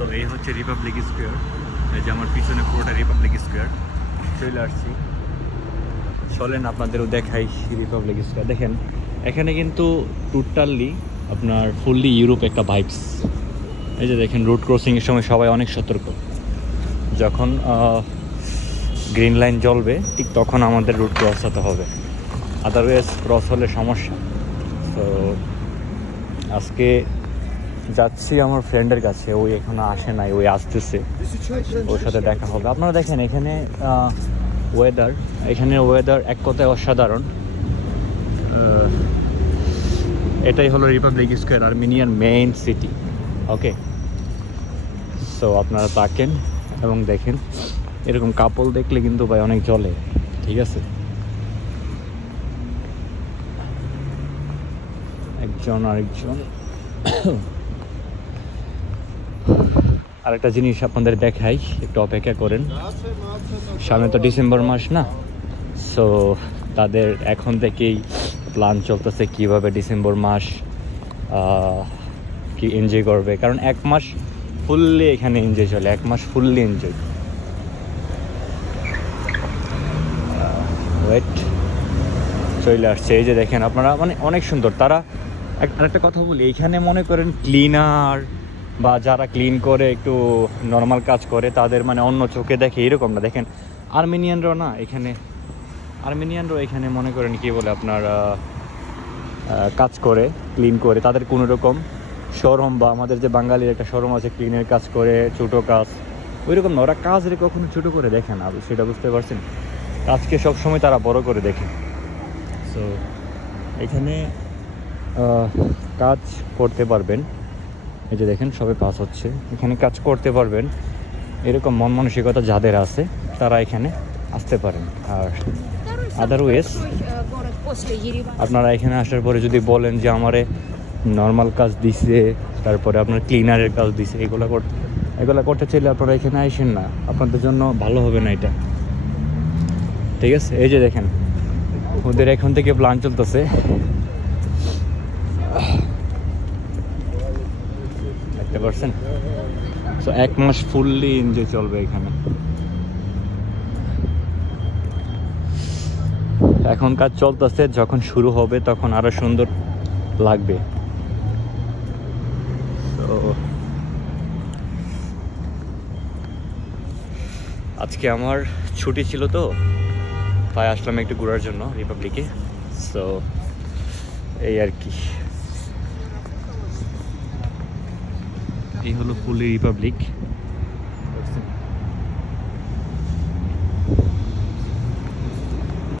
So এই হচ্ছে Republic square, এই যে আমার পিছনে পুরোটা রিপাবলিক স্কোয়ার। চলে আসছি, চলেন আপনাদেরও দেখাই রিপাবলিক স্কোয়ার। দেখেন এখানে কিন্তু টোটালি আপনার ফুললি ইউরোপ একটা ভাইবস। এই যে দেখেন রোড ক্রসিংয়ের সময় সবাই অনেক সতর্ক, যখন গ্রিন লাইন জ্বলবে ঠিক তখন আমাদের রুট ক্রস হতে হবে, আদারওয়াইজ ক্রস হলে সমস্যা। তো আজকে যাচ্ছি আমার ফ্রেন্ডের কাছে, ওই এখনো আসে নাই, ওই আসতেছে, ওর সাথে দেখা হবে। আপনারা দেখেন এখানে ওয়েদার এক কথায় অসাধারণ। এটাই হলো রিপাবলিক স্কোয়ার, আর্মেনিয়ার মেইন সিটি। ওকে, সো আপনারা তাকেন এবং দেখেন, এরকম কাপল দেখলে কিন্তু ভাই অনেক জ্বলে, ঠিক আছে। একজন আরেকজন। আরেকটা জিনিস আপনাদের দেখাই, একটু অপেক্ষা করেন। সামনে তো ডিসেম্বর মাস না, সো তাদের এখন থেকেই প্ল্যান চলতেছে কিভাবে ডিসেম্বর মাস কি এনজয় করবে, কারণ এক মাস ফুললি এখানে এনজয় চলে, এক মাস ফুললি এনজয়। ওয়েট, চলে আসছে। এই যে দেখেন আপনারা, মানে অনেক সুন্দর। তারা আরেকটা কথা বলি, এখানে মনে করেন ক্লিনার বা যারা ক্লিন করে একটু নর্মাল কাজ করে তাদের মানে অন্য চোখে দেখে এরকম না। দেখেন আর্মেনিয়ানরাও এখানে মনে করেন কি বলে আপনার কাজ করে, ক্লিন করে, তাদের কোনো রকম শরম বা আমাদের যে বাঙালির একটা শরম আছে ক্লিনের কাজ করে, ছোটো কাজ ওই রকম না। ওরা কাজের কখনো ছোটো করে দেখে না, সেটা বুঝতে পারছেন। কাজকে সবসময় তারা বড় করে দেখে। সো এখানে কাজ করতে পারবেন, এই যে দেখেন সবে পাস হচ্ছে, এখানে কাজ করতে পারবেন। এরকম মন মানসিকতা যাদের আছে তারা এখানে আসতে পারেন। আর আদারওয়াইজ আপনারা এখানে আসার পরে যদি বলেন যে আমারে নর্মাল কাজ দিছে, তারপরে আপনার ক্লিনারের কাজ দিছে, এগুলো করতে চাইলে আপনারা এখানে আসেন না, আপনাদের জন্য ভালো হবে না এটা, ঠিক আছে। এই যে দেখেন ওদের এখন থেকে প্ল্যান চলতেছে, দেখতে পারছেন। সো এক মাস ফুললি এনজয় চলবে এখানে। এখন কাজ চলতেছে, যখন শুরু হবে তখন আরো সুন্দর লাগবে। তো আজকে আমার ছুটি ছিল, তো তাই আসলাম একটু ঘোরার জন্য রিপাবলিকে। সো এই আর কি, এই হলো ফুলি রিপাবলিক।